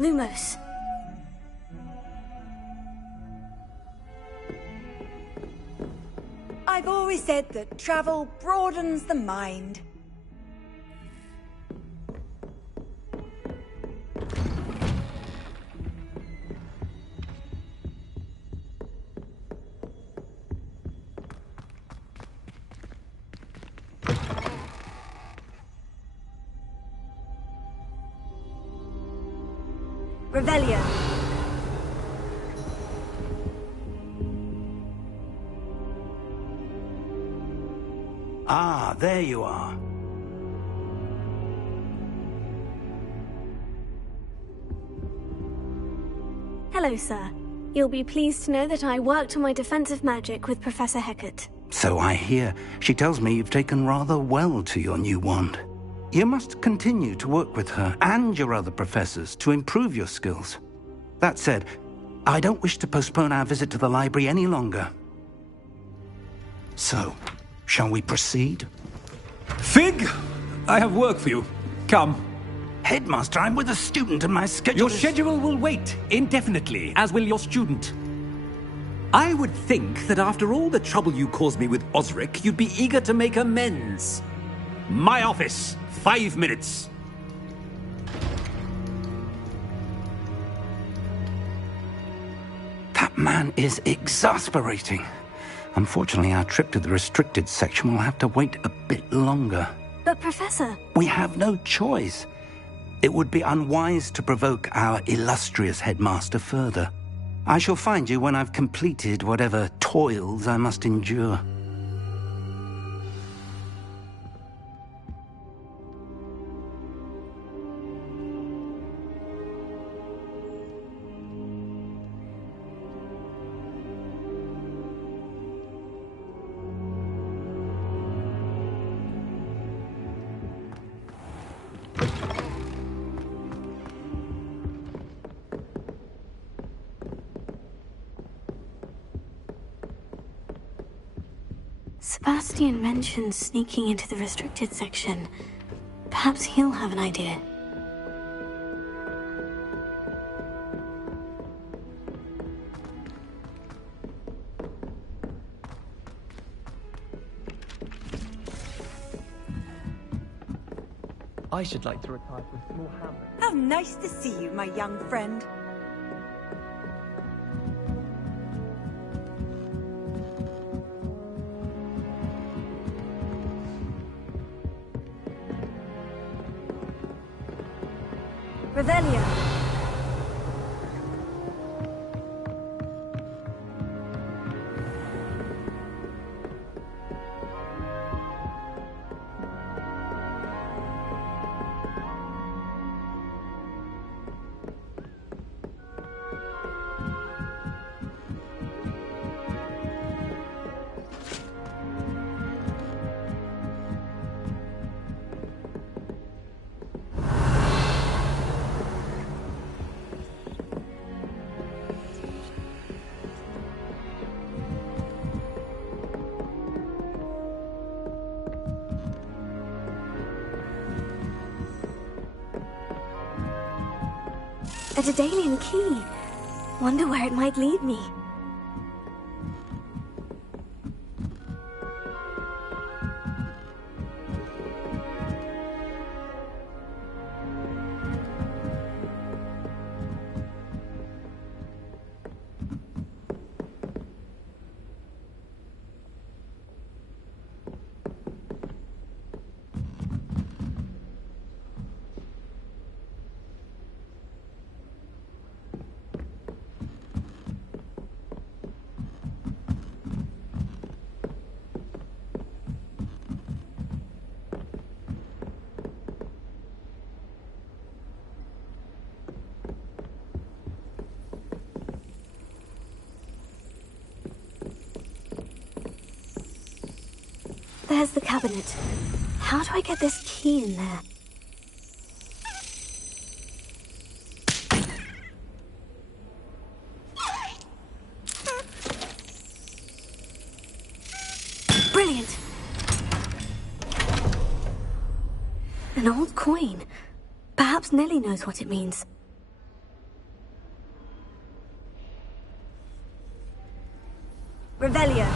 Lumos. I've always said that travel broadens the mind. Revelio. Ah, there you are. Hello, sir. You'll be pleased to know that I worked on my defensive magic with Professor Hecat. So I hear. She tells me you've taken rather well to your new wand. You must continue to work with her and your other professors to improve your skills. That said, I don't wish to postpone our visit to the library any longer. So, shall we proceed? Fig! I have work for you. Come. Headmaster, I'm with a student and my schedule Your schedule will wait indefinitely, as will your student. I would think that after all the trouble you caused me with Osric, you'd be eager to make amends. My office. 5 minutes. That man is exasperating. Unfortunately, our trip to the restricted section will have to wait a bit longer. But, Professor... We have no choice. It would be unwise to provoke our illustrious headmaster further. I shall find you when I've completed whatever toils I must endure. Sebastian mentioned sneaking into the restricted section. Perhaps he'll have an idea. I should like to retire to a small hamlet. How nice to see you, my young friend. Revelio. A Daedalian key. Wonder where it might lead me. There's the cabinet. How do I get this key in there? Brilliant! An old coin. Perhaps Nellie knows what it means. Revelio.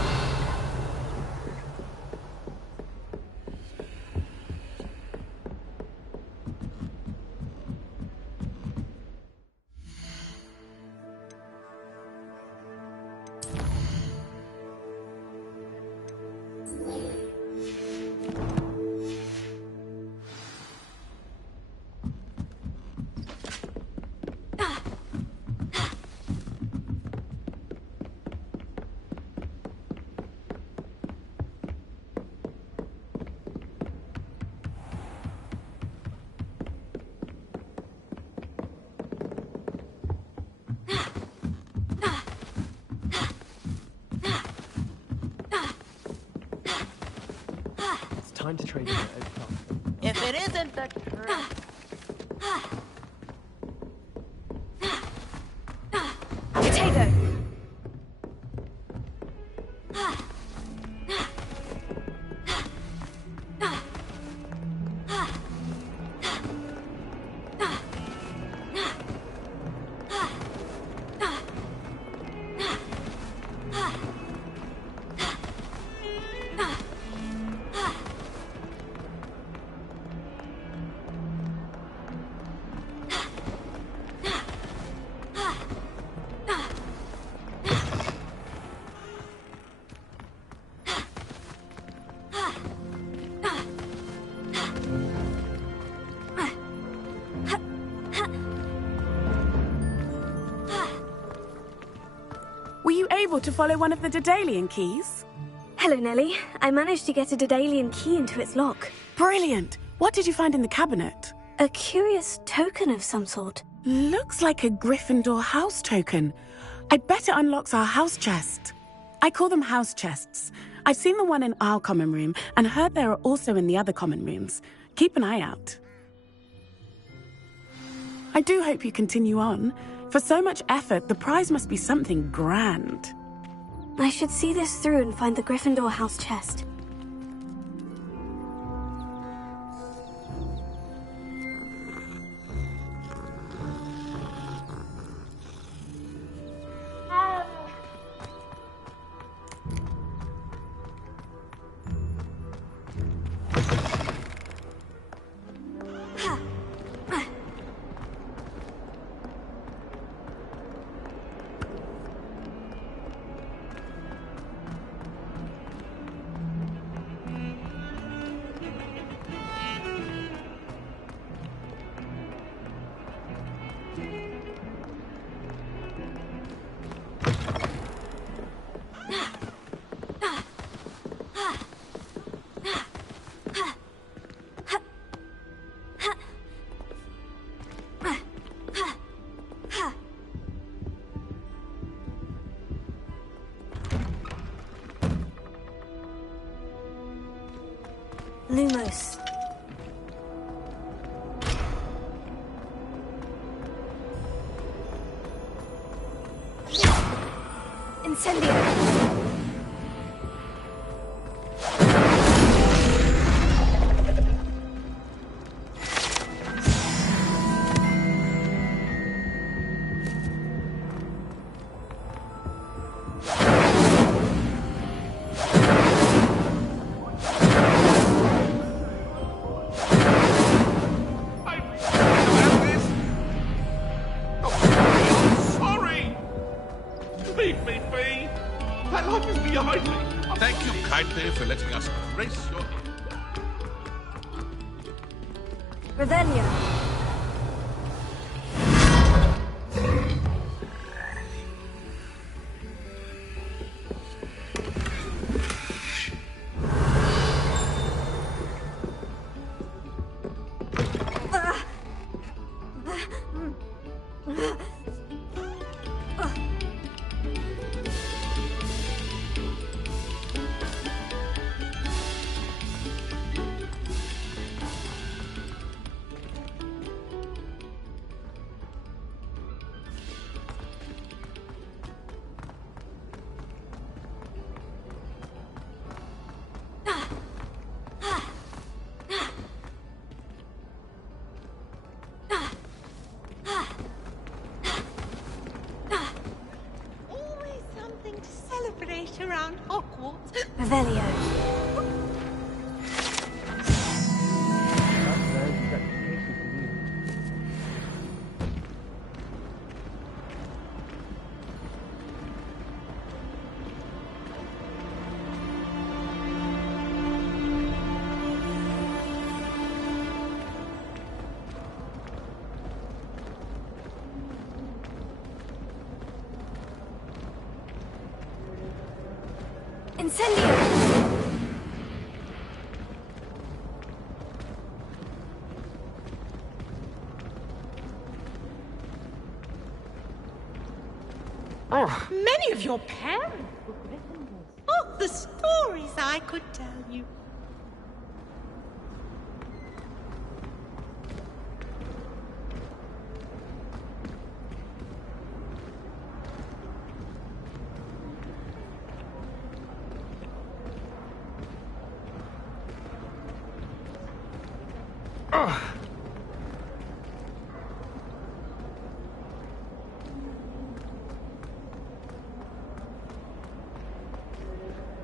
Time to trade in the If it isn't the Potato. Were you able to follow one of the Daedalian keys? Hello, Nellie. I managed to get a Daedalian key into its lock. Brilliant! What did you find in the cabinet? A curious token of some sort. Looks like a Gryffindor house token. I bet it unlocks our house chest. I call them house chests. I've seen the one in our common room and heard there are also in the other common rooms. Keep an eye out. I do hope you continue on. For so much effort, the prize must be something grand. I should see this through and find the Gryffindor house chest. Lumos. Incendio. Thank you kindly for letting us grace your... Revelio. celebrate around Hogwarts. Revelio. Incendio! Many of your parents were Gryffindors. Oh, the stories I could tell you.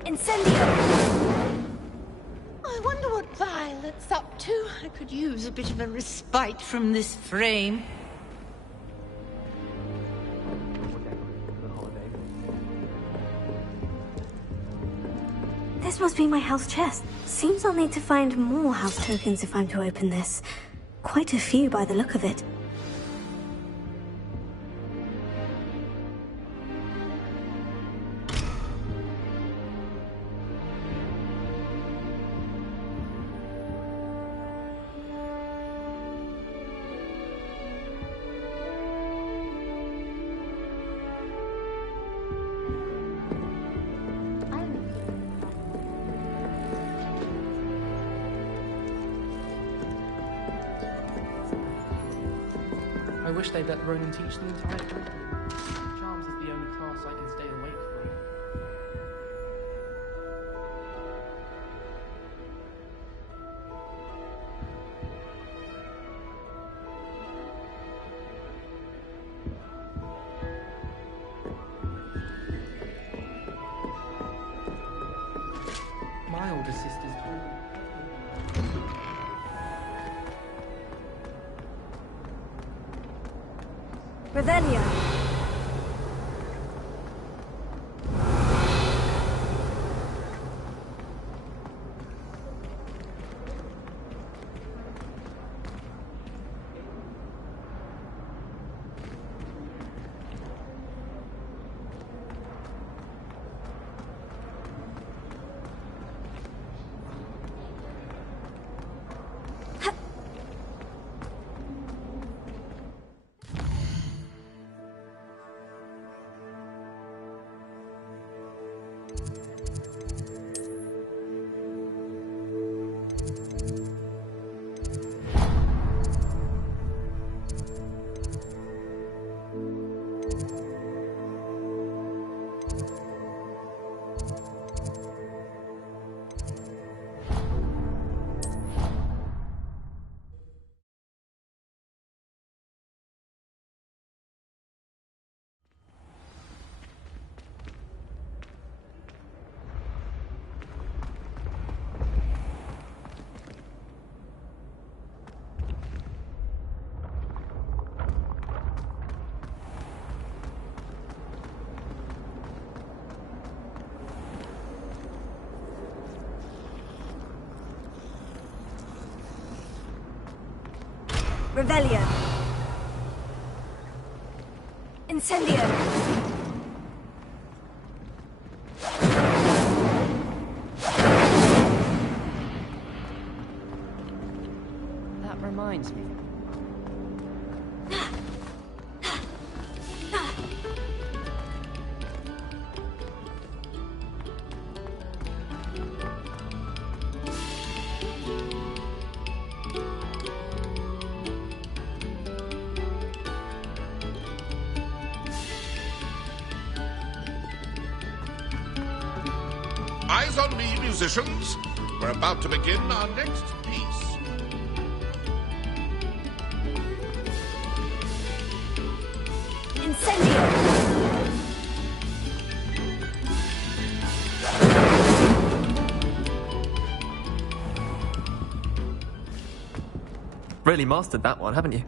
Incendio! I wonder what Violet's up to. I could use a bit of a respite from this frame. This must be my house chest. Seems I'll need to find more house tokens if I'm to open this. Quite a few by the look of it. I wish they'd let Ronan teach the entire curriculum. Charms is the only class I can stay awake from. My older sister's called. Revelio! Revelio. Incendio. That reminds me. Eyes on me, musicians. We're about to begin our next piece. Incendio! really mastered that one, haven't you?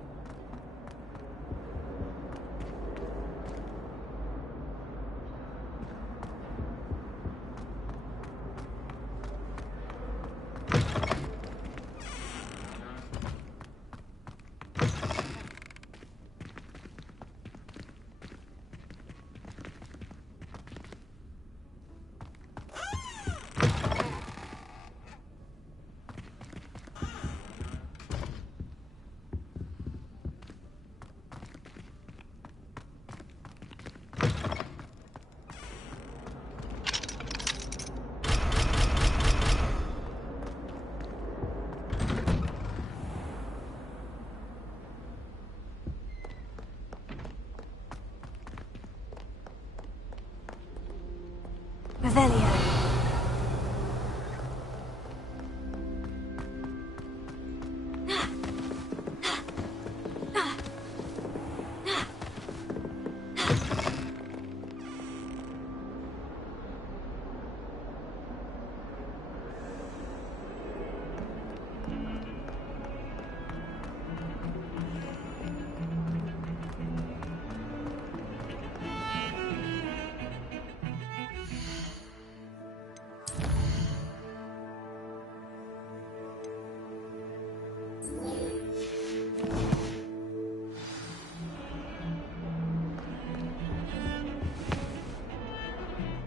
Revelio.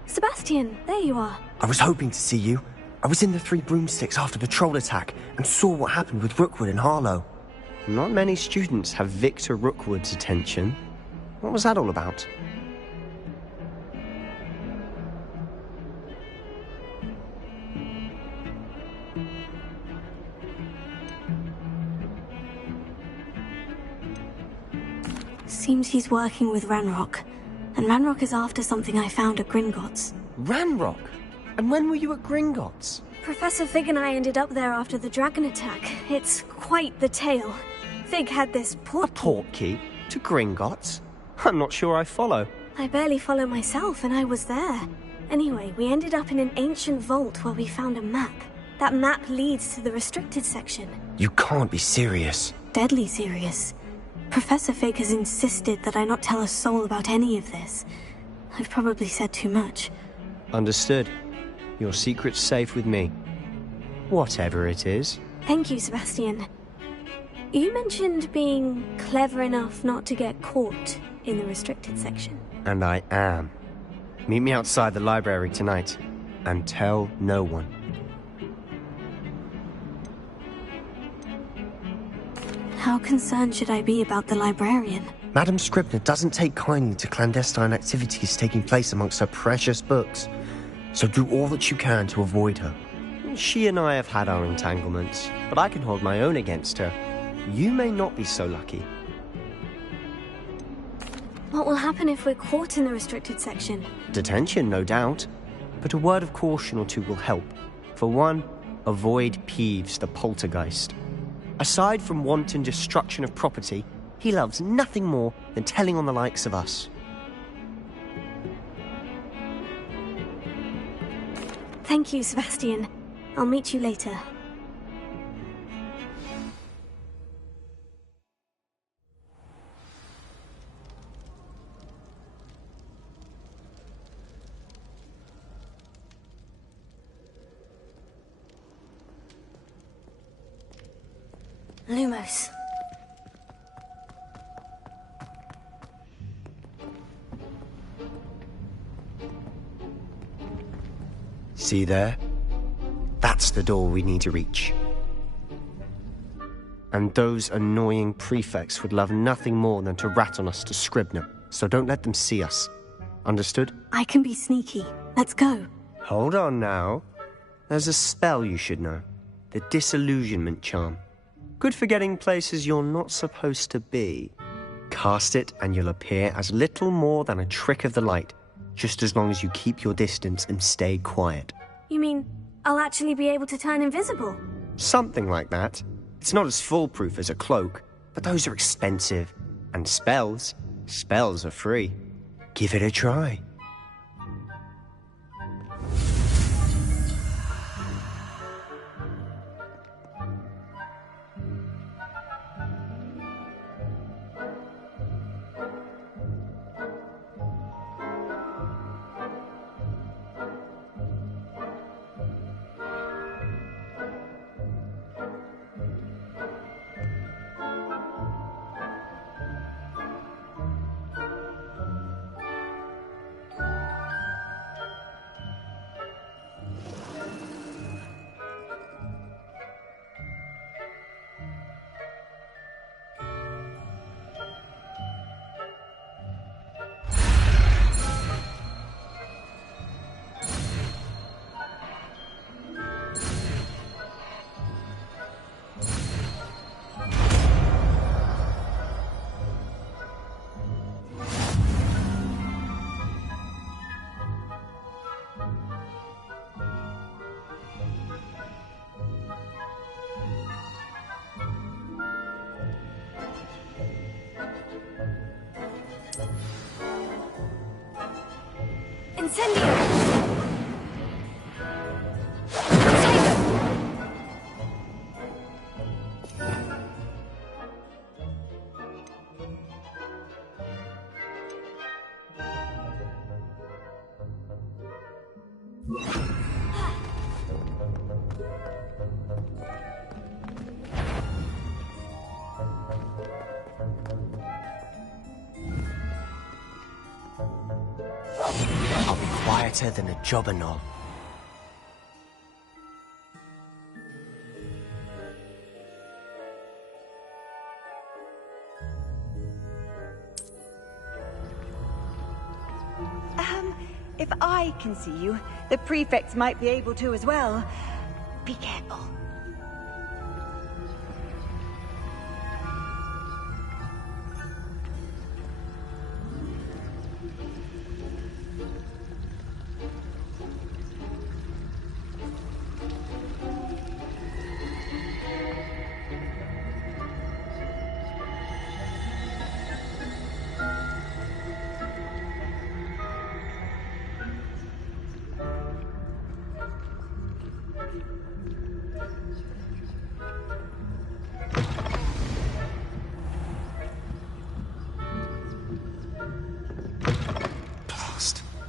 Sebastian, there you are. I was hoping to see you. I was in the Three Broomsticks after the troll attack and saw what happened with Rookwood and Harlow. Not many students have Victor Rookwood's attention. What was that all about? Seems he's working with Ranrock. And Ranrock is after something I found at Gringotts. Ranrock? And when were you at Gringotts? Professor Fig and I ended up there after the dragon attack. It's quite the tale. Fig had this port... A portkey? To Gringotts? I'm not sure I follow. I barely follow myself, and I was there. Anyway, we ended up in an ancient vault where we found a map. That map leads to the restricted section. You can't be serious. Deadly serious. Professor Fig has insisted that I not tell a soul about any of this. I've probably said too much. Understood. Your secret's safe with me. Whatever it is. Thank you, Sebastian. You mentioned being clever enough not to get caught in the restricted section. And I am. Meet me outside the library tonight. And tell no one. How concerned should I be about the librarian? Madam Scribner doesn't take kindly to clandestine activities taking place amongst her precious books. So do all that you can to avoid her. She and I have had our entanglements, but I can hold my own against her. You may not be so lucky. What will happen if we're caught in the restricted section? Detention, no doubt. But a word of caution or two will help. For one, avoid Peeves, the poltergeist. Aside from wanton destruction of property, he loves nothing more than telling on the likes of us. Thank you, Sebastian. I'll meet you later. Lumos. See there? That's the door we need to reach. And those annoying prefects would love nothing more than to rat on us to Scribner, so don't let them see us. Understood? I can be sneaky. Let's go. Hold on now. There's a spell you should know. The Disillusionment Charm. Good for getting places you're not supposed to be. Cast it and you'll appear as little more than a trick of the light, just as long as you keep your distance and stay quiet. You mean I'll actually be able to turn invisible? Something like that. It's not as foolproof as a cloak, but those are expensive. And spells are free. Give it a try. Incendio! I'll be quieter than a jobberknoll. If I can see you, the prefects might be able to as well. Be careful.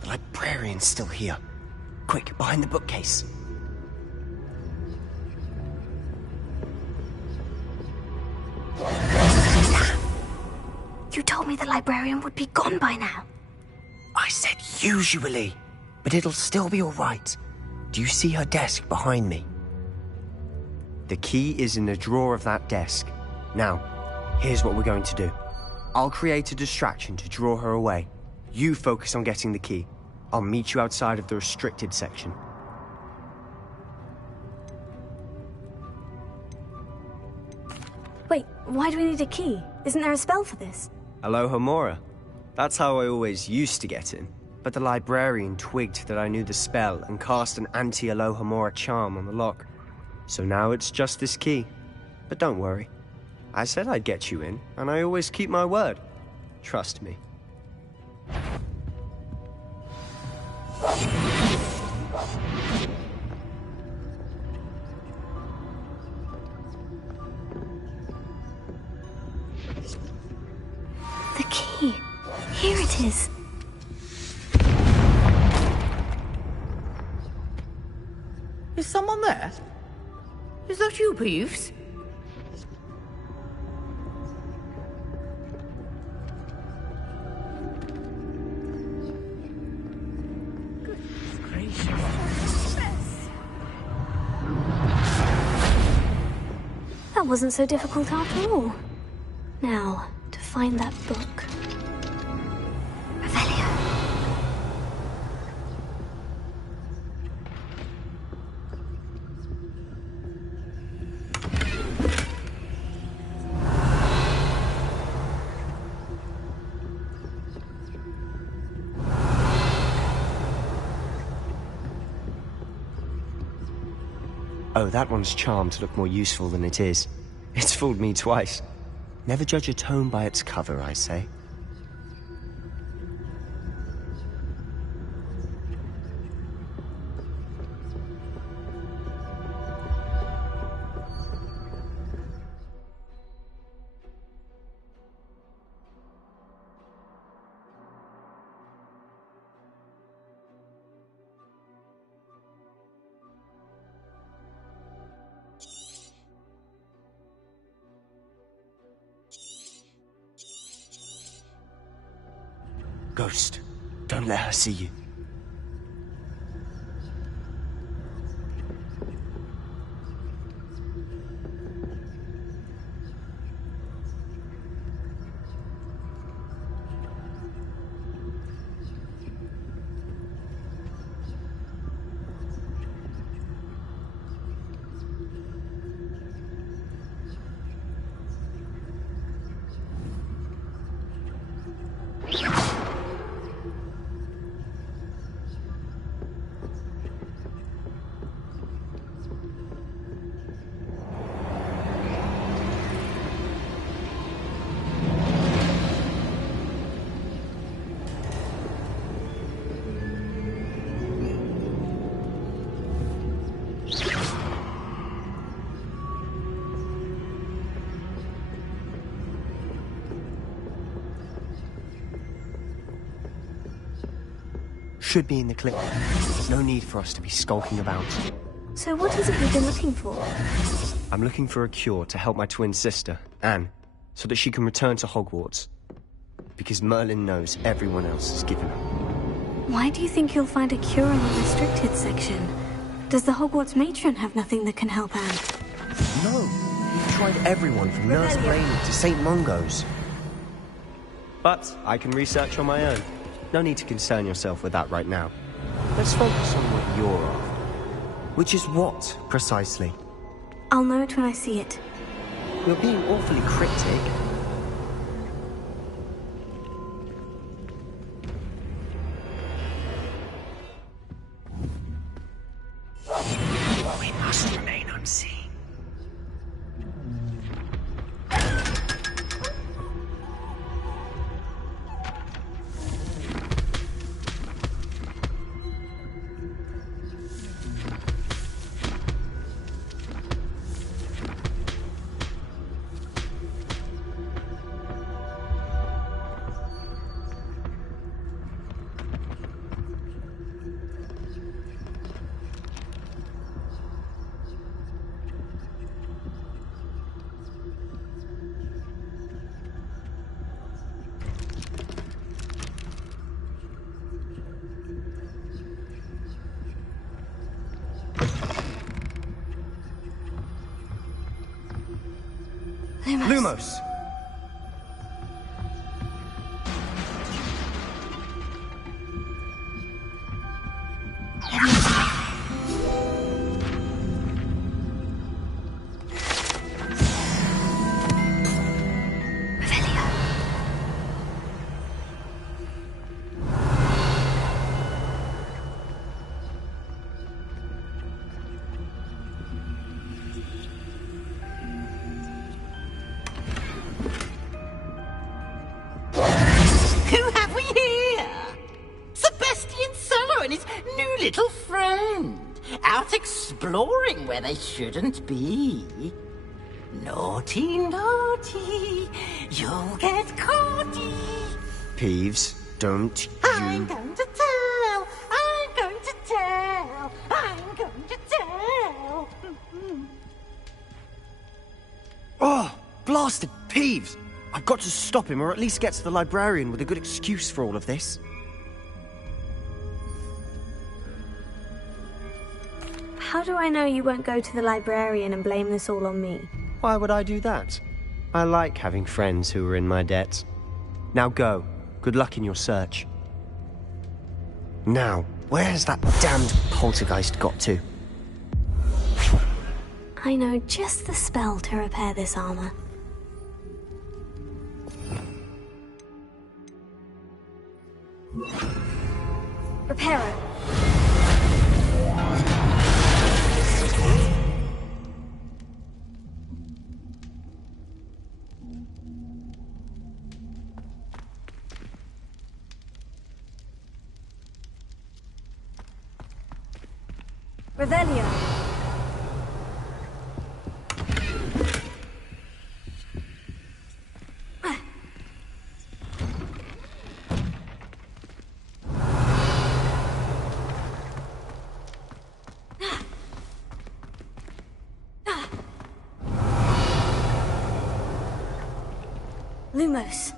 The librarian's still here. Quick, behind the bookcase. You told me the librarian would be gone by now. I said usually, but it'll still be all right. Do you see her desk behind me? The key is in the drawer of that desk. Now, here's what we're going to do. I'll create a distraction to draw her away. You focus on getting the key. I'll meet you outside of the restricted section. Wait, why do we need a key? Isn't there a spell for this? Alohomora. That's how I always used to get in. But the librarian twigged that I knew the spell and cast an anti-Alohomora charm on the lock. So now it's just this key. But don't worry. I said I'd get you in, and I always keep my word. Trust me. The key. Here it is. Is someone there? Is that you, Peeves? That wasn't so difficult after all. Now, to find that book. Revelio. Oh, that one's charmed to look more useful than it is. It's fooled me twice. Never judge a tome by its cover, I say. Ghost, don't let her see you. should be in the clip. There's no need for us to be skulking about. So what is it you've been looking for? I'm looking for a cure to help my twin sister, Anne, so that she can return to Hogwarts. Because Merlin knows everyone else is given up. Why do you think you'll find a cure in the restricted section? Does the Hogwarts matron have nothing that can help Anne? No, we've tried everyone from Nurse Blaine to St. Mungo's. But I can research on my own. No need to concern yourself with that right now. Let's focus on what you're after. Which is what, precisely? I'll know it when I see it. You're being awfully cryptic. We must remain unseen. Lumos! Who have we here? Sebastian Solo and his new little friend. Out exploring where they shouldn't be. Naughty, naughty. You'll get caughty. Peeves, don't I'm you... going to tell. I'm going to tell. I'm going to tell. Oh, blasted Peeves! I've got to stop him, or at least get to the librarian with a good excuse for all of this. How do I know you won't go to the librarian and blame this all on me? Why would I do that? I like having friends who are in my debt. Now go. Good luck in your search. Now, where has that damned poltergeist got to? I know just the spell to repair this armor. Reparo. Revelio. Lumos.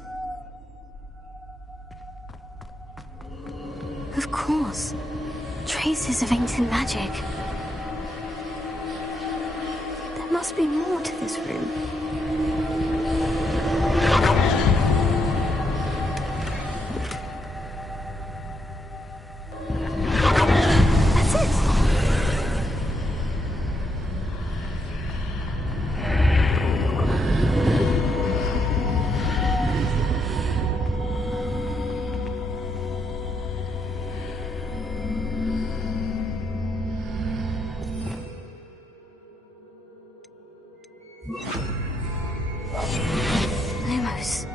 Of course. Traces of ancient magic. There must be more to this room. That's it! Lumos.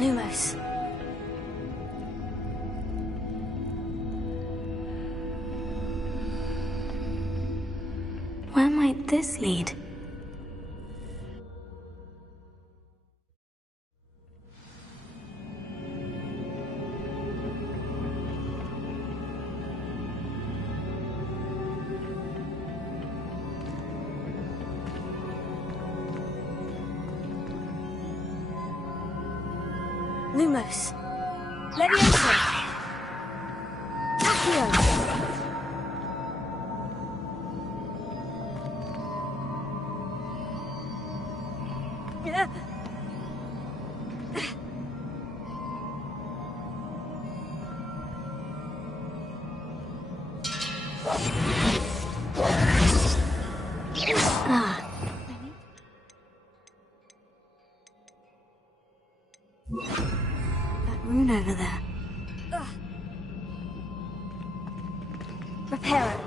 Lumos. Where might this lead? Lumos. Leviosa. Accio. That rune over there. Repair it.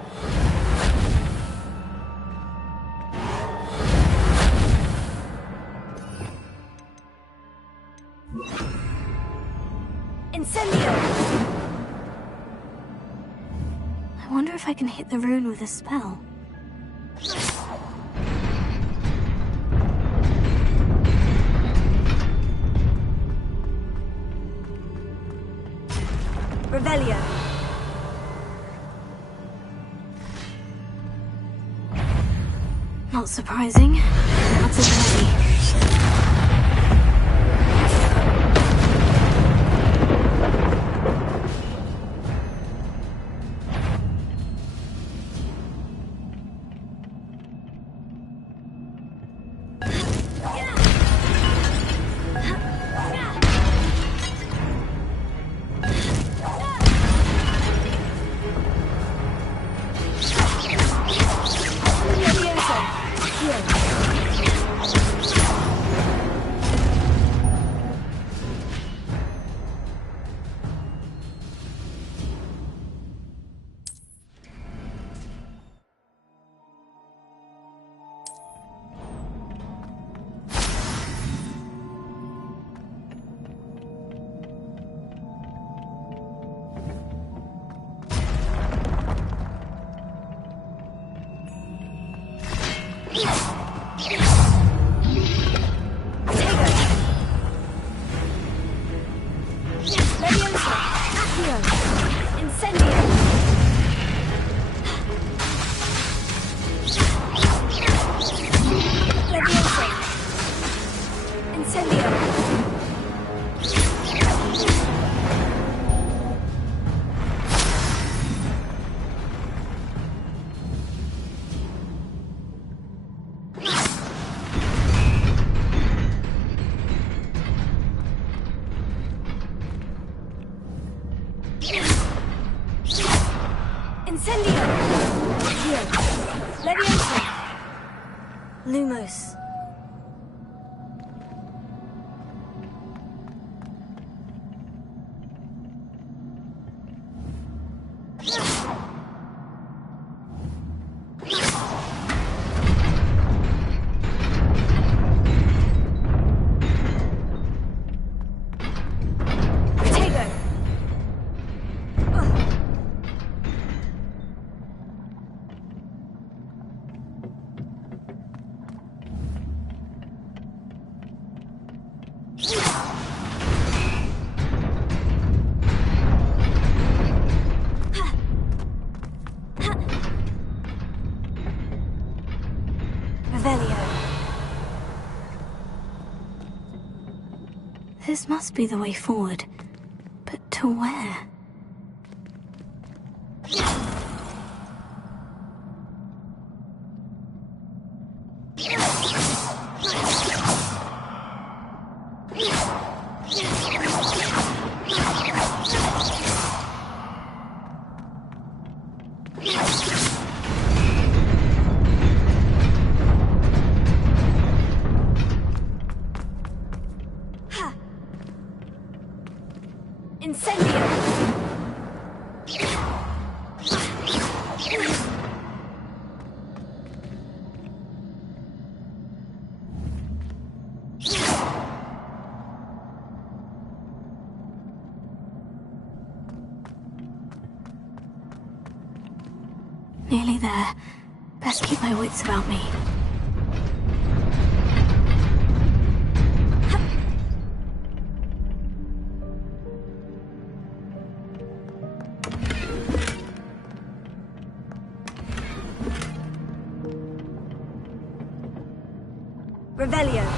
Incendio! I wonder if I can hit the rune with a spell. Revelio. Not surprising. Lots of heavy. Lumos. This must be the way forward. But to where? Nearly there. Best keep my wits about me. Revelio.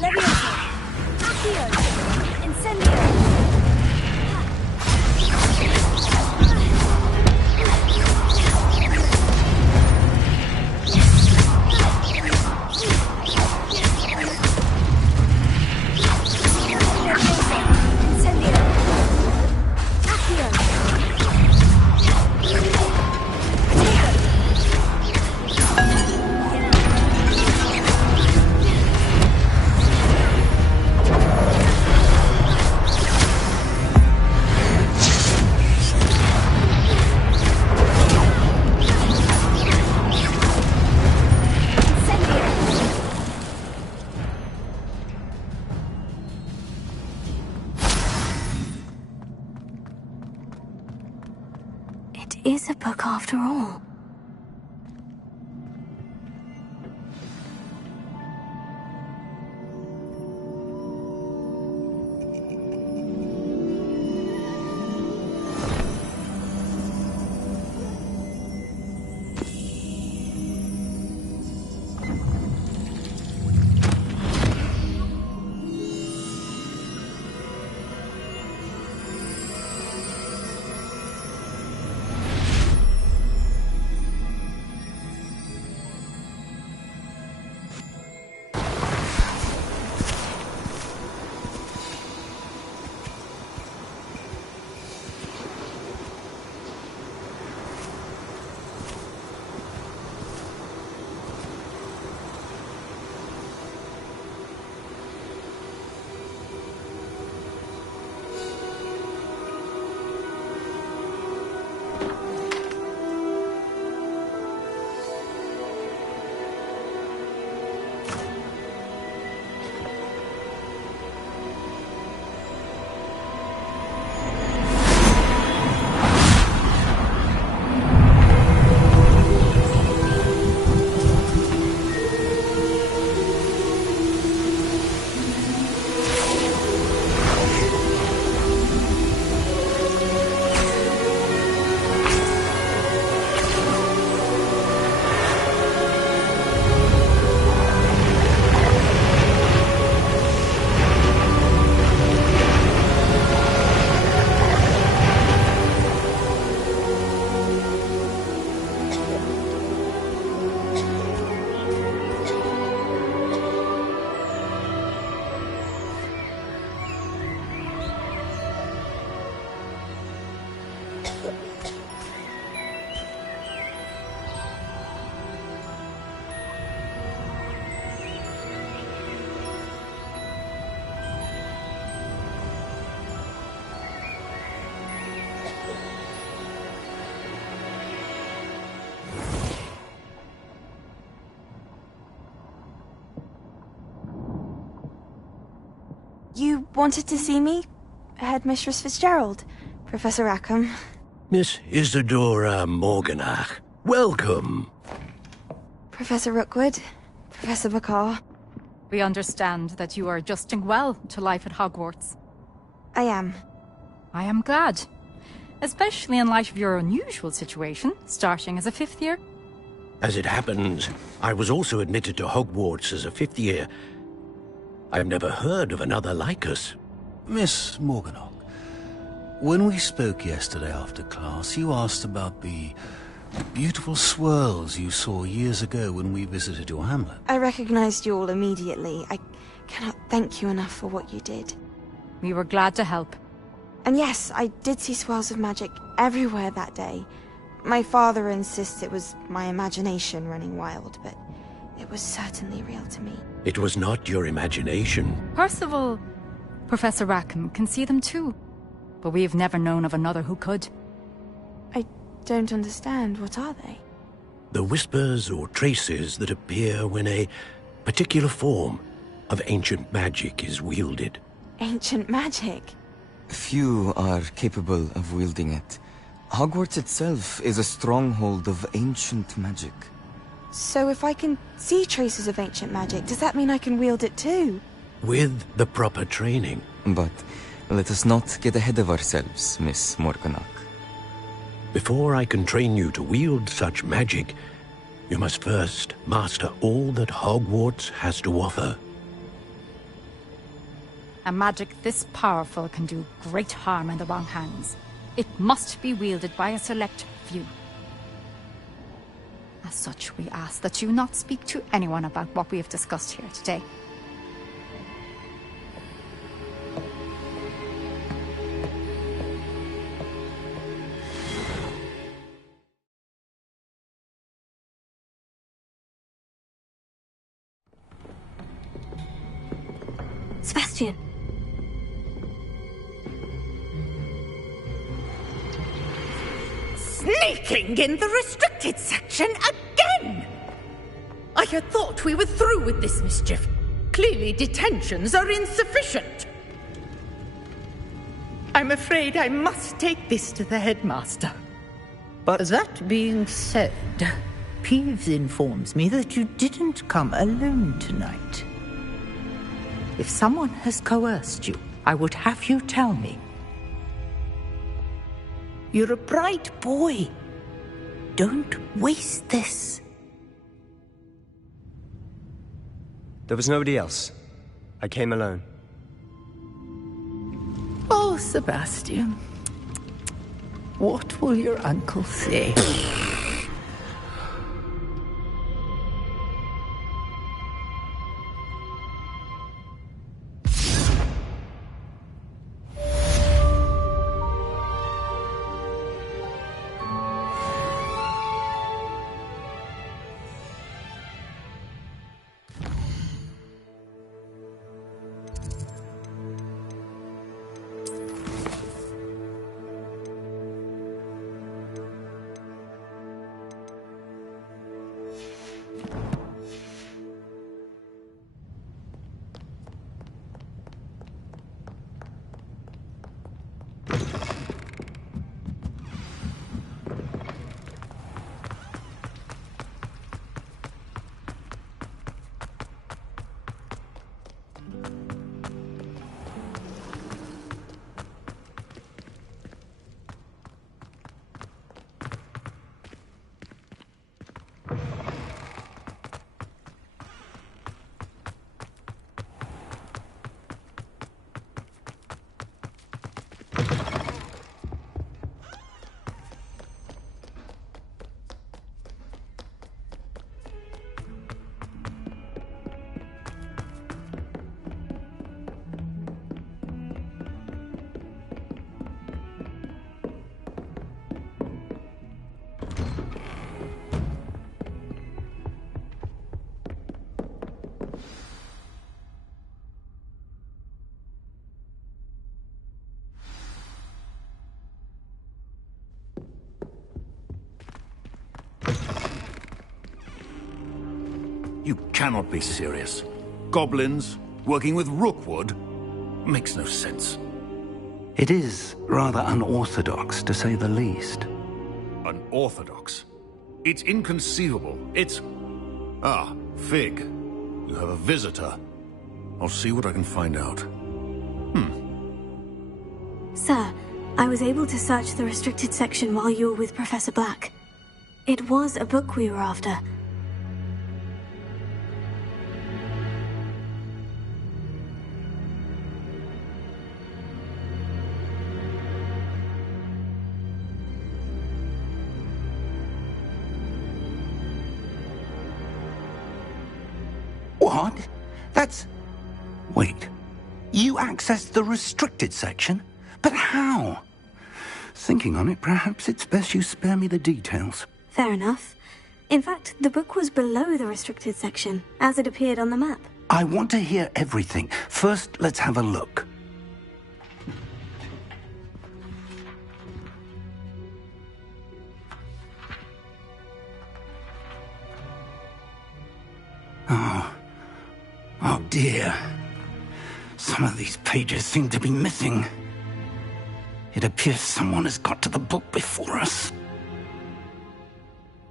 Levioso. Accio. Incendio. It is a book after all. You wanted to see me? Headmistress Fitzgerald? Professor Rackham? Miss Isadora Morganach, welcome. Professor Rookwood? Professor Bakar? We understand that you are adjusting well to life at Hogwarts. I am. I am glad. Especially in light of your unusual situation, starting as a 5th year. As it happens, I was also admitted to Hogwarts as a 5th year. I've never heard of another like us. Miss Morganach, when we spoke yesterday after class, you asked about the beautiful swirls you saw years ago when we visited your hamlet. I recognized you all immediately. I cannot thank you enough for what you did. We were glad to help. And yes, I did see swirls of magic everywhere that day. My father insists it was my imagination running wild, but it was certainly real to me. It was not your imagination. Percival, Professor Rackham can see them too. But we have never known of another who could. I don't understand. What are they? The whispers or traces that appear when a particular form of ancient magic is wielded. Ancient magic? Few are capable of wielding it. Hogwarts itself is a stronghold of ancient magic. So if I can see traces of ancient magic, does that mean I can wield it too? With the proper training. But let us not get ahead of ourselves, Miss Morganach. Before I can train you to wield such magic, you must first master all that Hogwarts has to offer. A magic this powerful can do great harm in the wrong hands. It must be wielded by a select few. As such, we ask that you not speak to anyone about what we have discussed here today. Sebastian. Sneaking in the restricted section again! I had thought we were through with this mischief. Clearly detentions are insufficient. I'm afraid I must take this to the headmaster. But that being said, Peeves informs me that you didn't come alone tonight. If someone has coerced you, I would have you tell me. You're a bright boy. Don't waste this. There was nobody else. I came alone. Oh, Sebastian. What will your uncle say? You cannot be serious. Goblins working with Rookwood? Makes no sense. It is rather unorthodox, to say the least. Unorthodox? It's inconceivable. It's... Ah, Fig. You have a visitor. I'll see what I can find out. Sir, I was able to search the restricted section while you were with Professor Black. It was a book we were after. What? That's... Wait. You accessed the restricted section? But how? Thinking on it, perhaps it's best you spare me the details. Fair enough. In fact, the book was below the restricted section, as it appeared on the map. I want to hear everything. First, let's have a look. Oh, dear. Some of these pages seem to be missing. It appears someone has got to the book before us.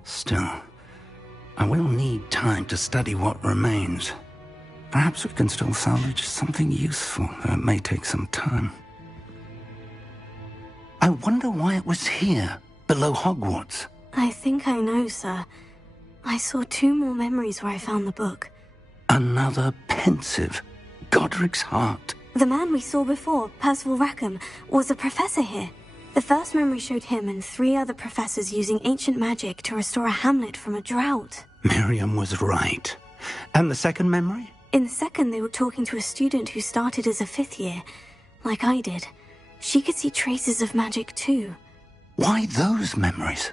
Still, I will need time to study what remains. Perhaps we can still salvage something useful, though it may take some time. I wonder why it was here, below Hogwarts. I think I know, sir. I saw 2 more memories where I found the book. Another pensive. Godric's heart. The man we saw before, Percival Rackham, was a professor here. The first memory showed him and 3 other professors using ancient magic to restore a hamlet from a drought. Miriam was right. And the second memory? In the second, they were talking to a student who started as a 5th year, like I did. She could see traces of magic too. Why those memories?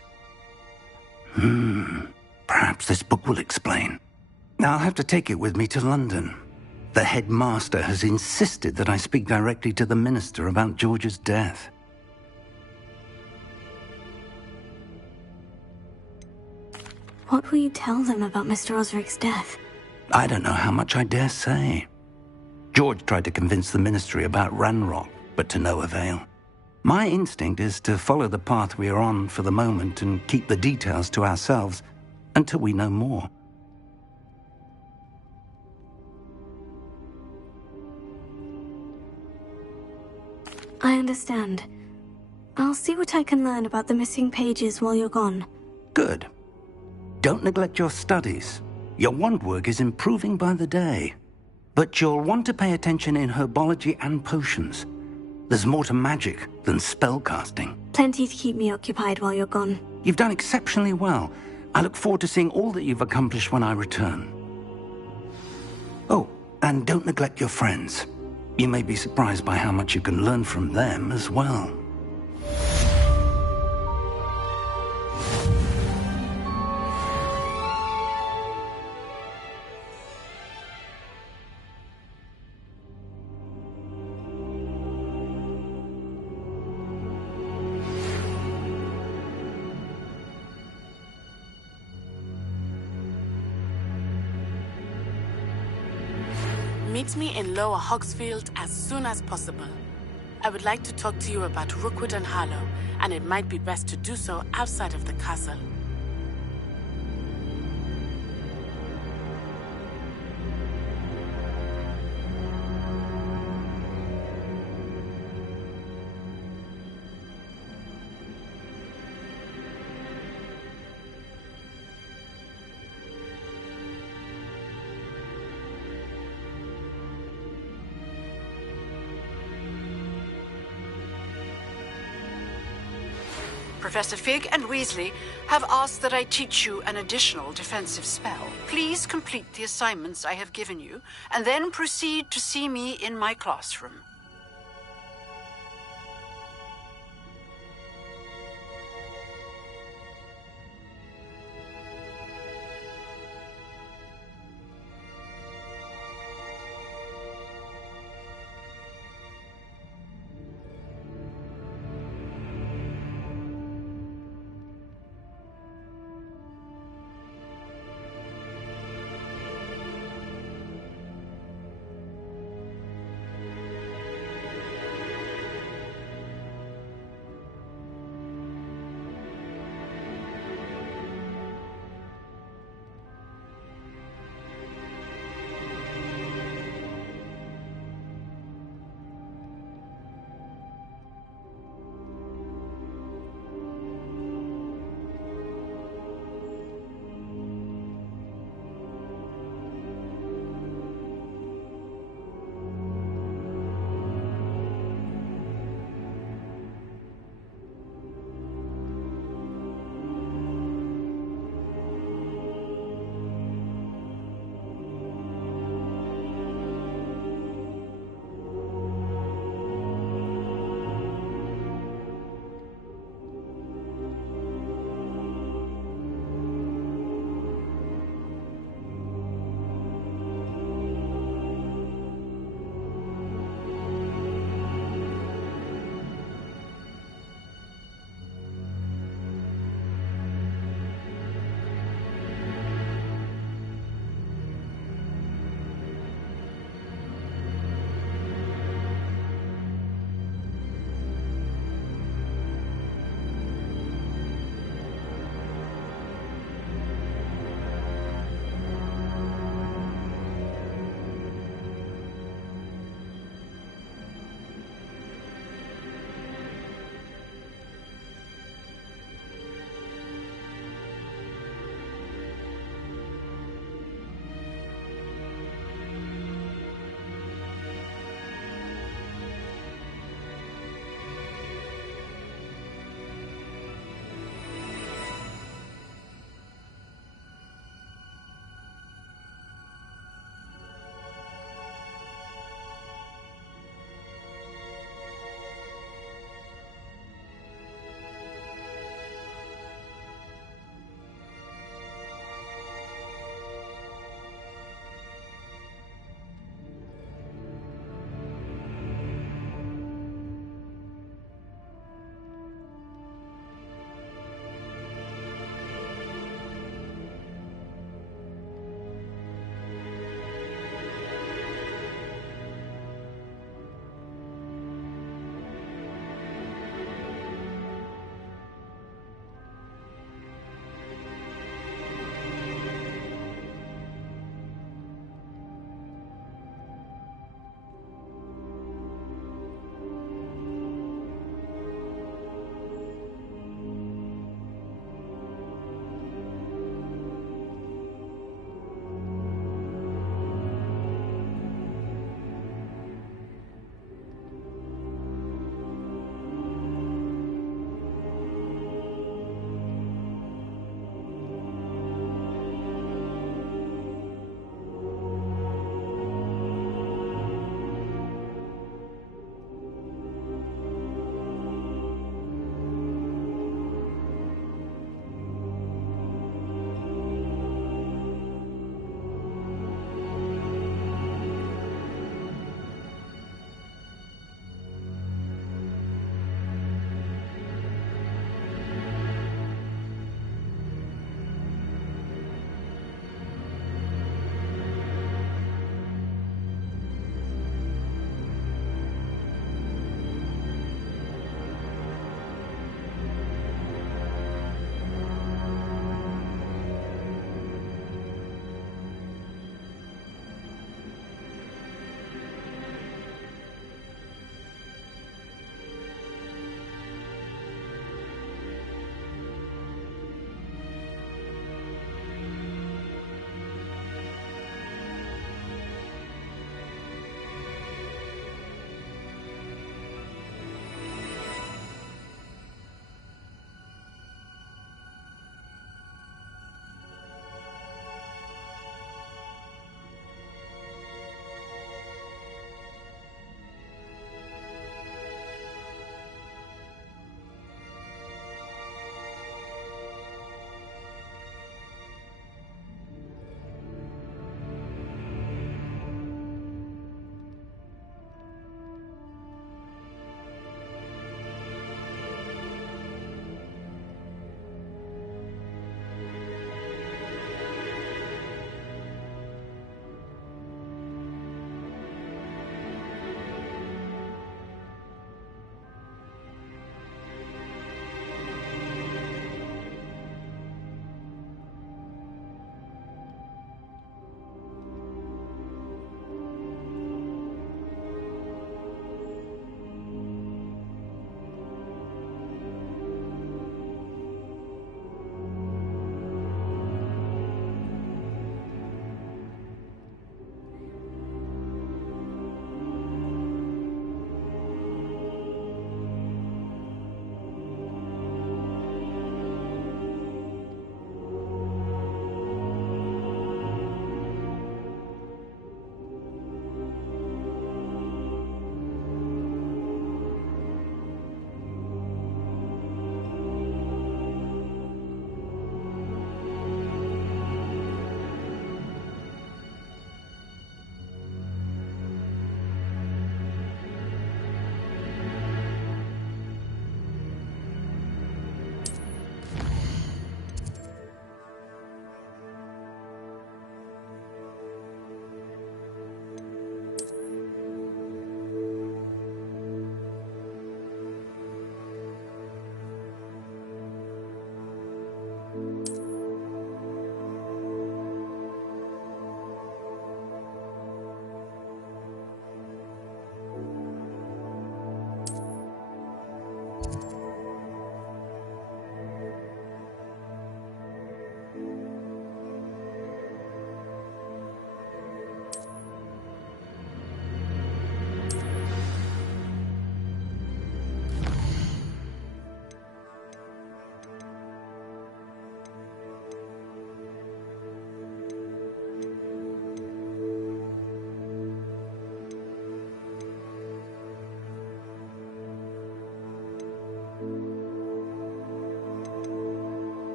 Perhaps this book will explain. I'll have to take it with me to London. The headmaster has insisted that I speak directly to the minister about George's death. What will you tell them about Mr. Osric's death? I don't know how much I dare say. George tried to convince the ministry about Ranrock, but to no avail. My instinct is to follow the path we are on for the moment and keep the details to ourselves until we know more. I understand. I'll see what I can learn about the missing pages while you're gone. Good. Don't neglect your studies. Your wand work is improving by the day. But you'll want to pay attention in herbology and potions. There's more to magic than spellcasting. Plenty to keep me occupied while you're gone. You've done exceptionally well. I look forward to seeing all that you've accomplished when I return. Oh, and don't neglect your friends. You may be surprised by how much you can learn from them as well. Meet me in Lower Hogsfield as soon as possible. I would like to talk to you about Rookwood and Harlow, and it might be best to do so outside of the castle. Professor Fig and Weasley have asked that I teach you an additional defensive spell. Please complete the assignments I have given you, and then proceed to see me in my classroom.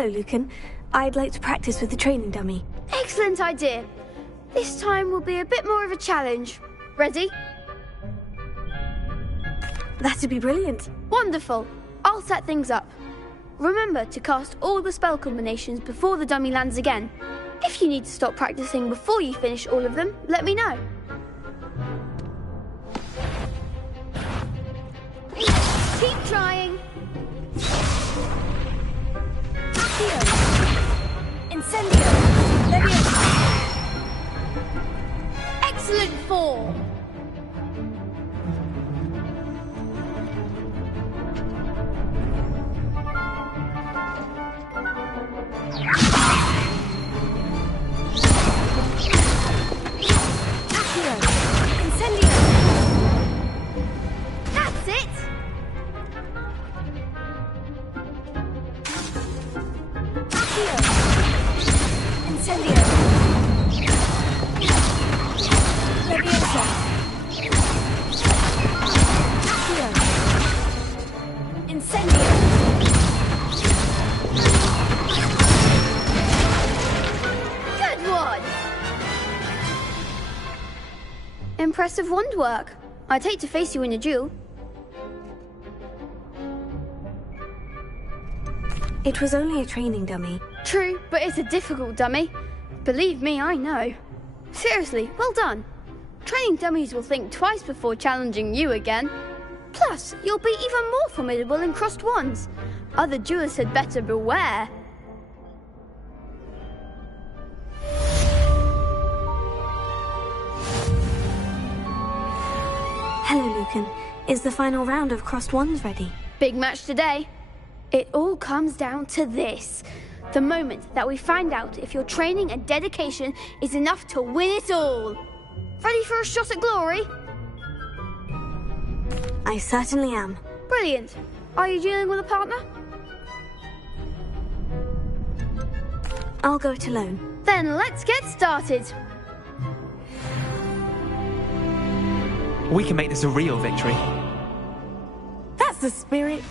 Hello, Lucan. I'd like to practice with the training dummy. Excellent idea. This time will be a bit more of a challenge. Ready? That'd be brilliant. Wonderful. I'll set things up. Remember to cast all the spell combinations before the dummy lands again. If you need to stop practicing before you finish all of them, let me know. Keep trying. Accio. Incendio. Leviosa. Excellent form. Accio. Incendio. That's it. Accio. Incendio. Leviosa. Accio. Incendio. Good one. Impressive wand work. I'd hate to face you in a duel. It was only a training dummy. True, but it's a difficult dummy. Believe me, I know. Seriously, well done. Training dummies will think twice before challenging you again. Plus, you'll be even more formidable in crossed wands. Other duelists had better beware. Hello, Lucan. Is the final round of crossed wands ready? Big match today. It all comes down to this. The moment that we find out if your training and dedication is enough to win it all. Ready for a shot at glory? I certainly am. Brilliant. Are you dealing with a partner? I'll go it alone. Then let's get started. We can make this a real victory. That's the spirit.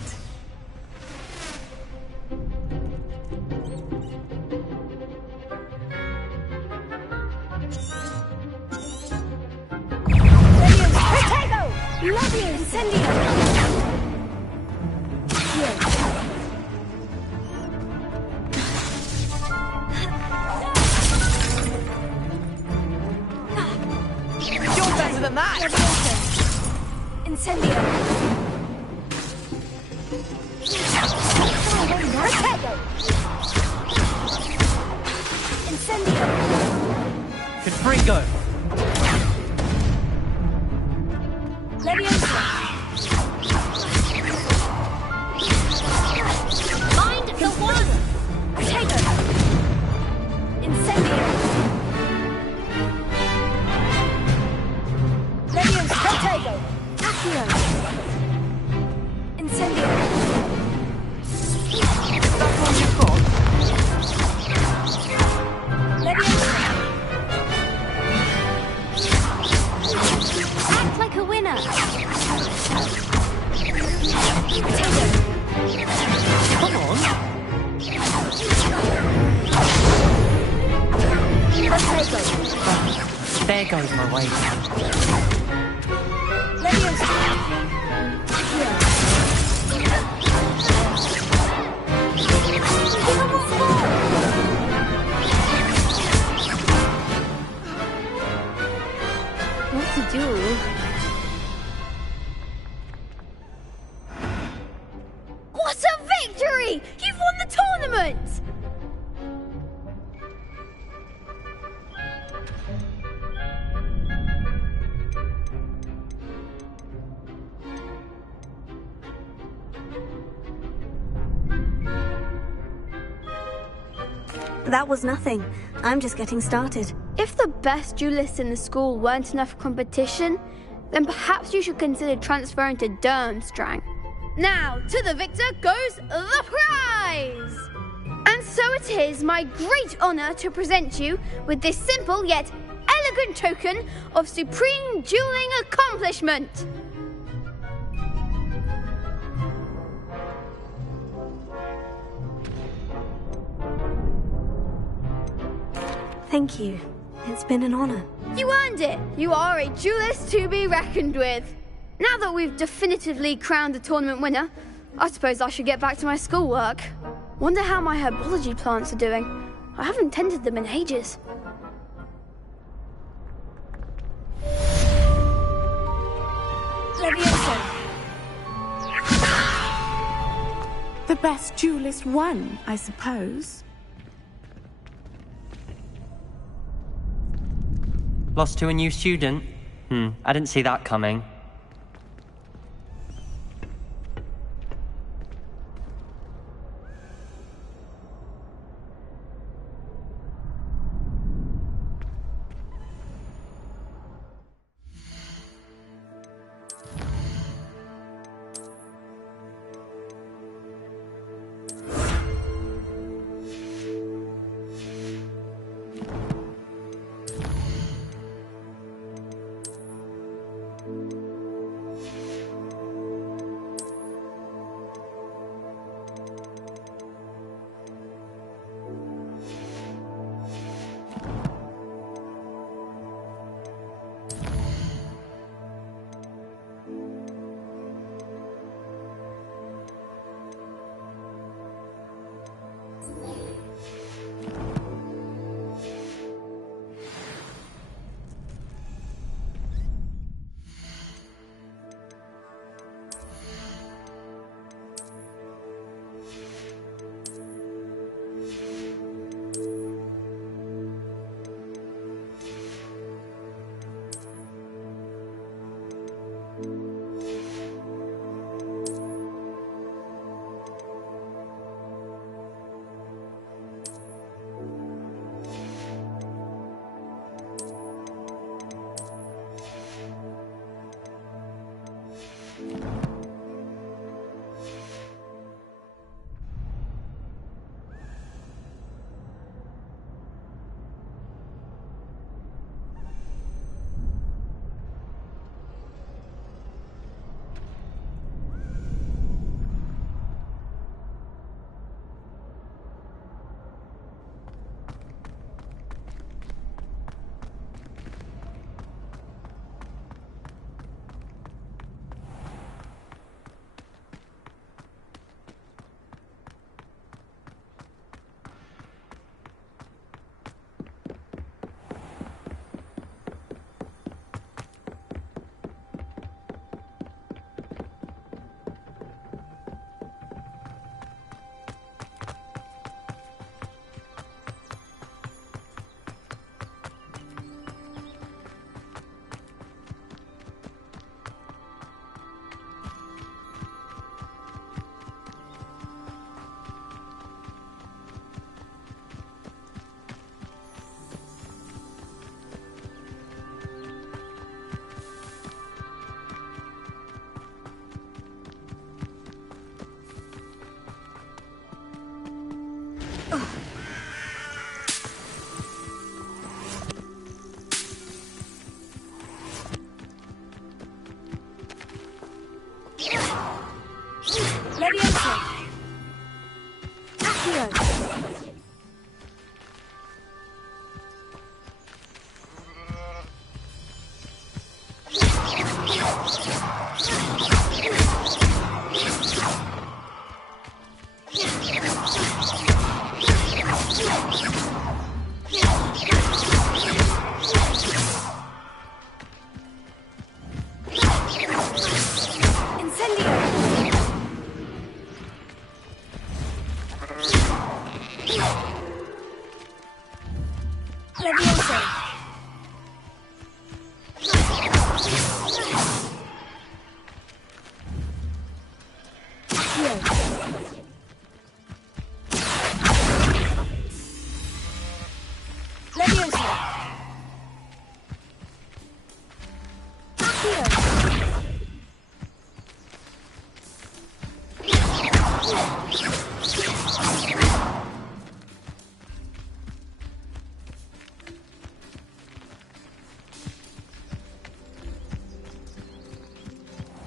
Love you, Incendio! You're better than that! Incendio! Incendio! Confringo! Leviosa! Mind the one! Potato! Incendio! Leviosa! Potato! Accio! Incendio! That's all you've got? Leviosa! Act like a winner! Potato! Come on! Potato! There goes my weight. Leviosa! What to do? What a victory! You've won the tournament! That was nothing. I'm just getting started. If the best duelists in the school weren't enough competition, then perhaps you should consider transferring to Durmstrang. Now, to the victor goes the prize! And so it is my great honour to present you with this simple yet elegant token of supreme dueling accomplishment. Thank you. It's been an honor. You earned it! You are a duelist to be reckoned with. Now that we've definitively crowned the tournament winner, I suppose I should get back to my schoolwork. Wonder how my herbology plants are doing. I haven't tended them in ages. Levioso. The best duelist won, I suppose. Lost to a new student? I didn't see that coming. Levioso. Accio.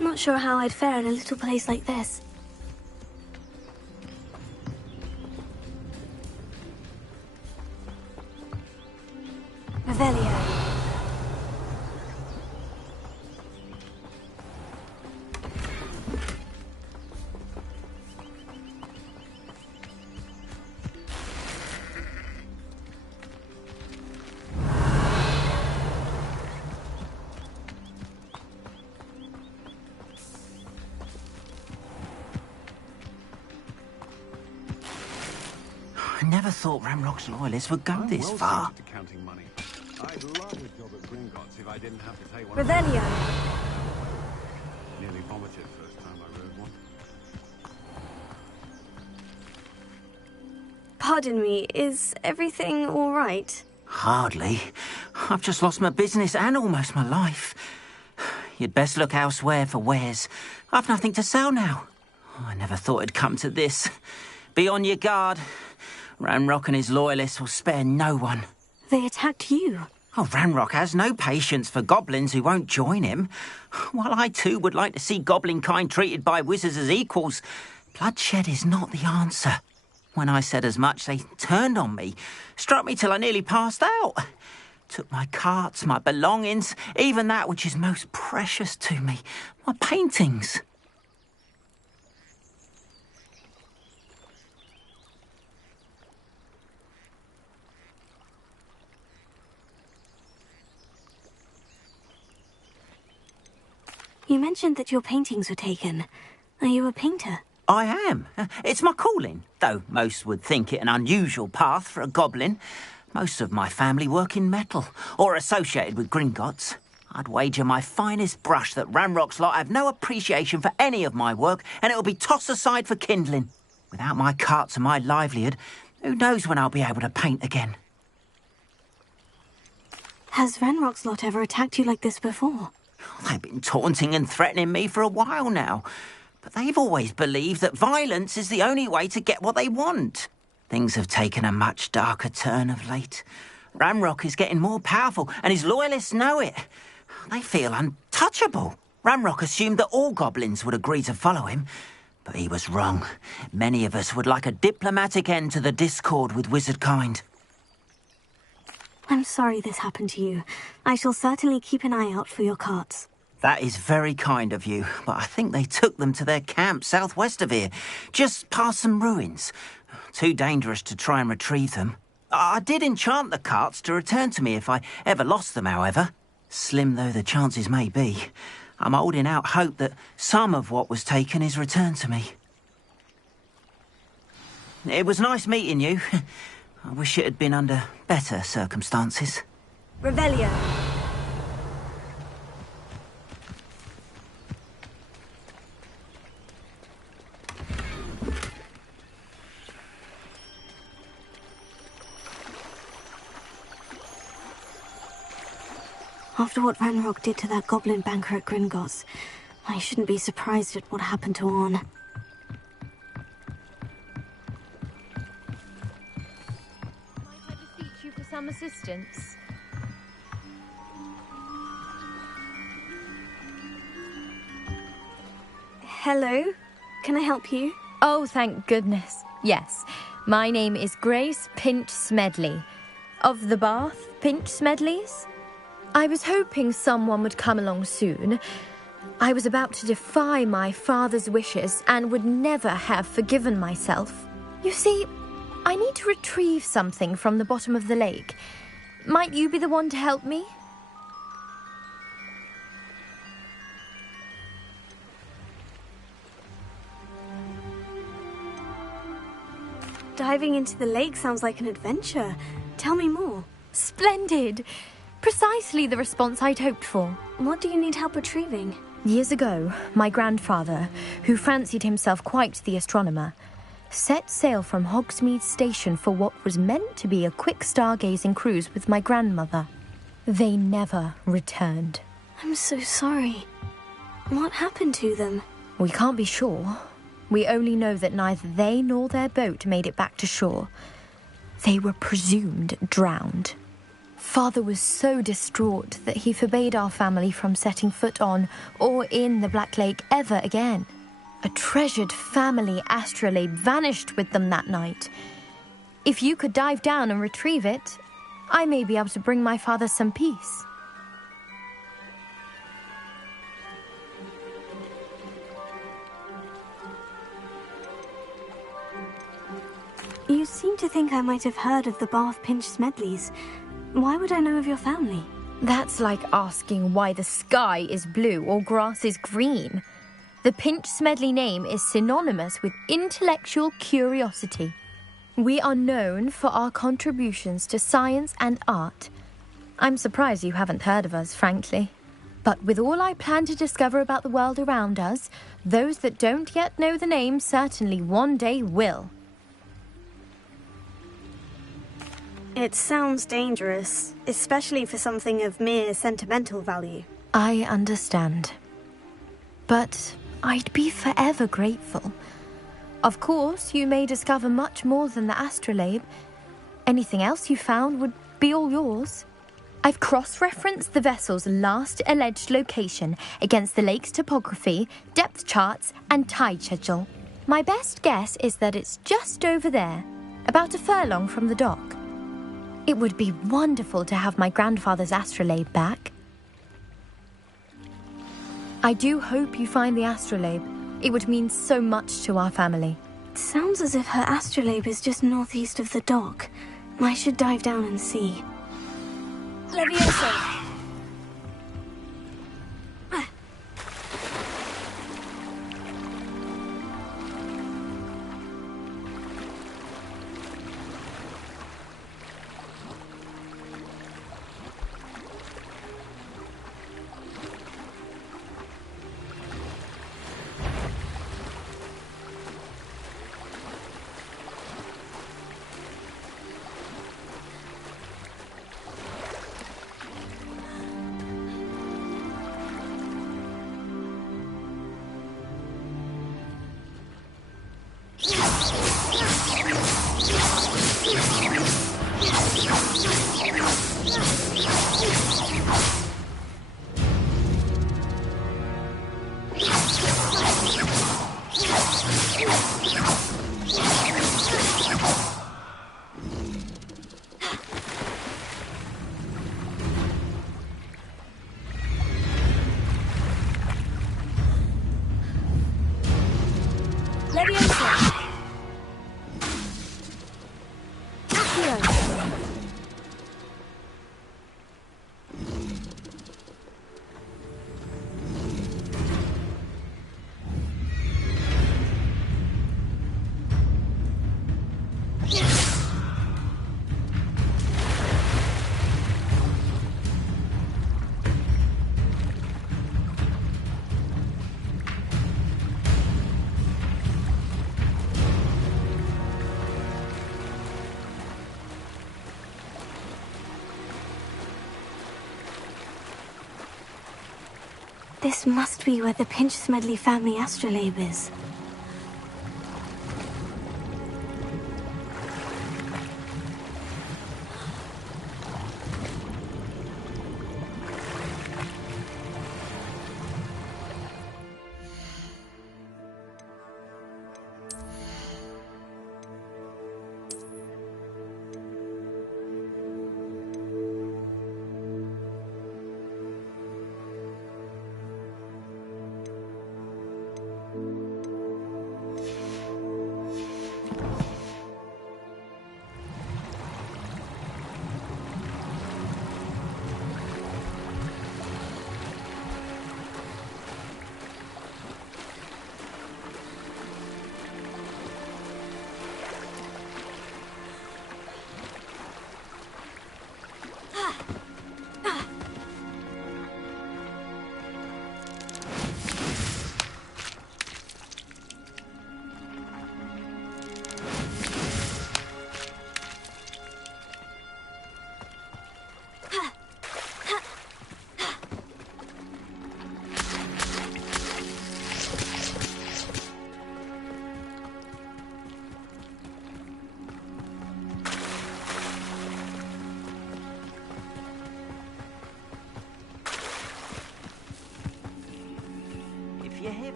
Not sure how I'd fare in a little place like this. never thought Ramrock's loyalists would go this far. Counting money. I'd love a job at Gringotts if I didn't have to pay one. Revelio. Nearly vomited first time I rode one. Pardon me, is everything all right? Hardly. I've just lost my business and almost my life. You'd best look elsewhere for wares. I've nothing to sell now. I never thought it'd come to this. Be on your guard. Ranrock and his loyalists will spare no one. They attacked you. Oh, Ranrock has no patience for goblins who won't join him. While I too would like to see goblin kind treated by wizards as equals, bloodshed is not the answer. When I said as much, they turned on me, struck me till I nearly passed out. Took my carts, my belongings, even that which is most precious to me, my paintings. You mentioned that your paintings were taken. Are you a painter? I am. It's my calling, though most would think it an unusual path for a goblin. Most of my family work in metal, or associated with Gringotts. I'd wager my finest brush that Ranrock's lot have no appreciation for any of my work, and it'll be tossed aside for kindling. Without my carts and my livelihood, who knows when I'll be able to paint again? Has Ranrock's lot ever attacked you like this before? They've been taunting and threatening me for a while now, but they've always believed that violence is the only way to get what they want. Things have taken a much darker turn of late. Ranrock is getting more powerful, and his loyalists know it. They feel untouchable. Ranrock assumed that all goblins would agree to follow him, but he was wrong. Many of us would like a diplomatic end to the discord with wizard kind. I'm sorry this happened to you. I shall certainly keep an eye out for your carts. That is very kind of you, but I think they took them to their camp southwest of here, just past some ruins. Too dangerous to try and retrieve them. I did enchant the carts to return to me if I ever lost them, however. Slim though the chances may be, I'm holding out hope that some of what was taken is returned to me. It was nice meeting you. I wish it had been under better circumstances. Revelio. After what Ranrock did to that goblin banker at Gringotts, I shouldn't be surprised at what happened to Orn. Might I beseech you for some assistance? Hello? Can I help you? Oh, thank goodness. Yes. My name is Grace Pinch Smedley. Of the Bath Pinch Smedleys? I was hoping someone would come along soon. I was about to defy my father's wishes and would never have forgiven myself. You see, I need to retrieve something from the bottom of the lake. Might you be the one to help me? Diving into the lake sounds like an adventure. Tell me more. Splendid! Precisely the response I'd hoped for. What do you need help retrieving? Years ago, my grandfather, who fancied himself quite the astronomer, set sail from Hogsmeade Station for what was meant to be a quick stargazing cruise with my grandmother. They never returned. I'm so sorry. What happened to them? We can't be sure. We only know that neither they nor their boat made it back to shore. They were presumed drowned. Father was so distraught that he forbade our family from setting foot on or in the Black Lake ever again. A treasured family astrolabe vanished with them that night. If you could dive down and retrieve it, I may be able to bring my father some peace. You seem to think I might have heard of the Bath Pinch Smedleys. Why would I know of your family? That's like asking why the sky is blue or grass is green. The Pinch Smedley name is synonymous with intellectual curiosity. We are known for our contributions to science and art. I'm surprised you haven't heard of us, frankly. But with all I plan to discover about the world around us, those that don't yet know the name certainly one day will. It sounds dangerous, especially for something of mere sentimental value. I understand. But I'd be forever grateful. Of course, you may discover much more than the astrolabe. Anything else you found would be all yours. I've cross-referenced the vessel's last alleged location against the lake's topography, depth charts, and tide schedule. My best guess is that it's just over there, about a furlong from the dock. It would be wonderful to have my grandfather's astrolabe back. I do hope you find the astrolabe. It would mean so much to our family. It sounds as if her astrolabe is just northeast of the dock. I should dive down and see. Levioso! This must be where the Pinch-Smedley family astrolabe is.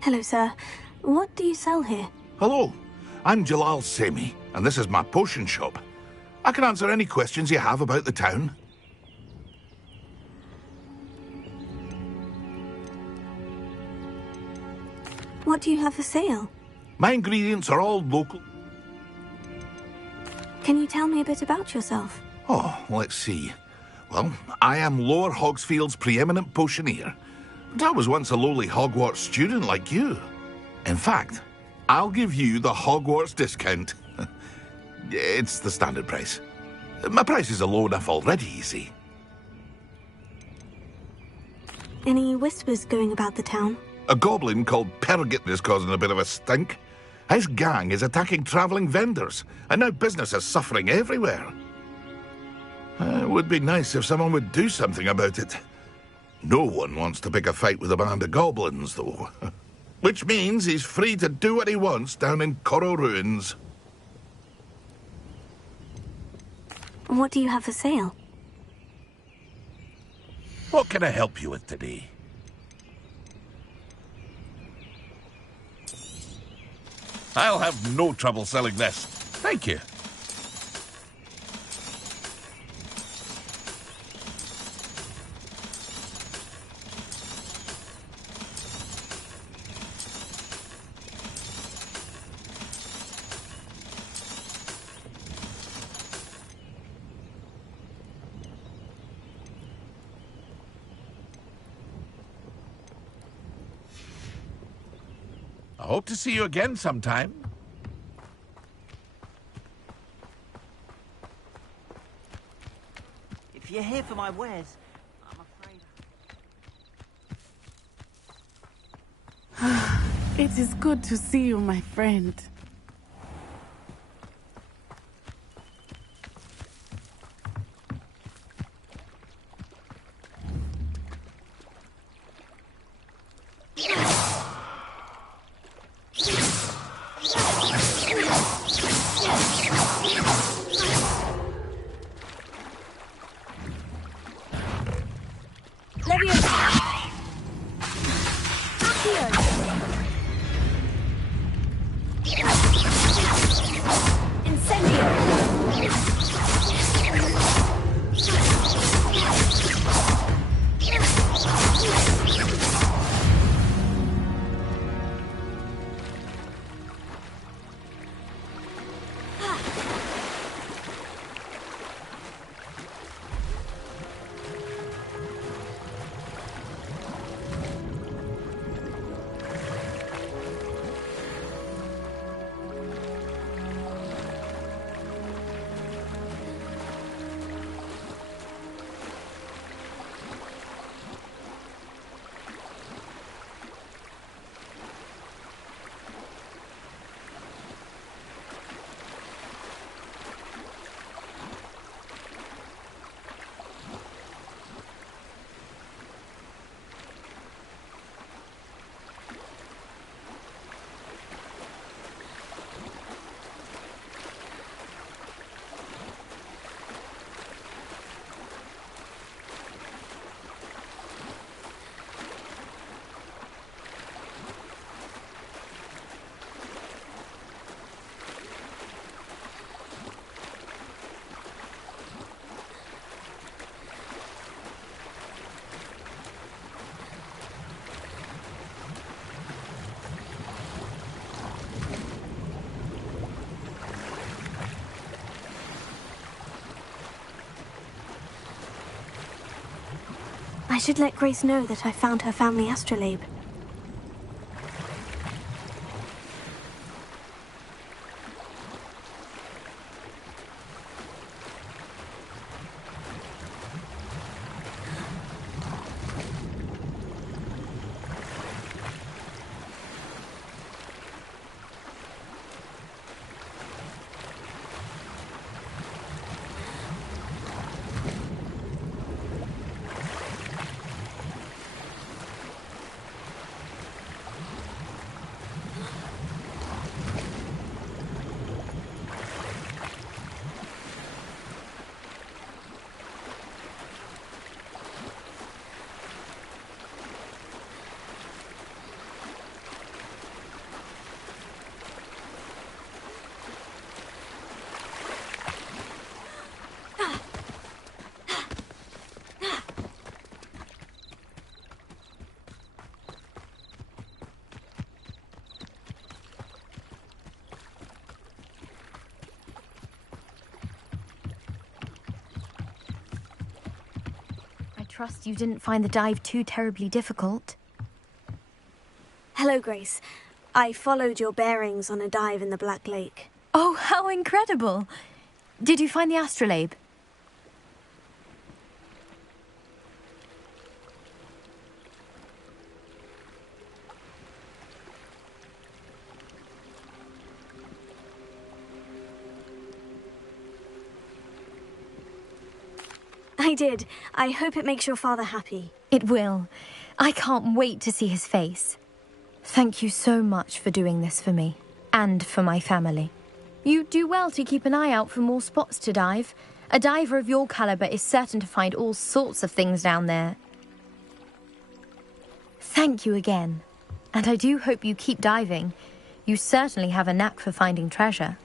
Hello, sir. What do you sell here? Hello, I'm Jalal Semi, and this is my potion shop. I can answer any questions you have about the town. What do you have for sale? My ingredients are all local. Can you tell me a bit about yourself? Oh, let's see. Well, I am Lower Hogsfield's preeminent potioneer. But I was once a lowly Hogwarts student like you. In fact, I'll give you the Hogwarts discount. It's the standard price. My prices are low enough already, you see. Any whispers going about the town? A goblin called Pergit is causing a bit of a stink. His gang is attacking travelling vendors, and now business is suffering everywhere. It would be nice if someone would do something about it. No one wants to pick a fight with a band of goblins, though. Which means he's free to do what he wants down in Coral Ruins. What do you have for sale? What can I help you with today? I'll have no trouble selling this. Thank you. I hope to see you again sometime. If you're here for my wares, I'm afraid... It is good to see you, my friend. I should let Grace know that I found her family astrolabe. Trust you didn't find the dive too terribly difficult. Hello, Grace. I followed your bearings on a dive in the Black Lake. Oh, how incredible! Did you find the astrolabe? I did. I hope it makes your father happy. It will. I can't wait to see his face. Thank you so much for doing this for me, and for my family. You do well to keep an eye out for more spots to dive. A diver of your caliber is certain to find all sorts of things down there. Thank you again. And I do hope you keep diving. You certainly have a knack for finding treasure.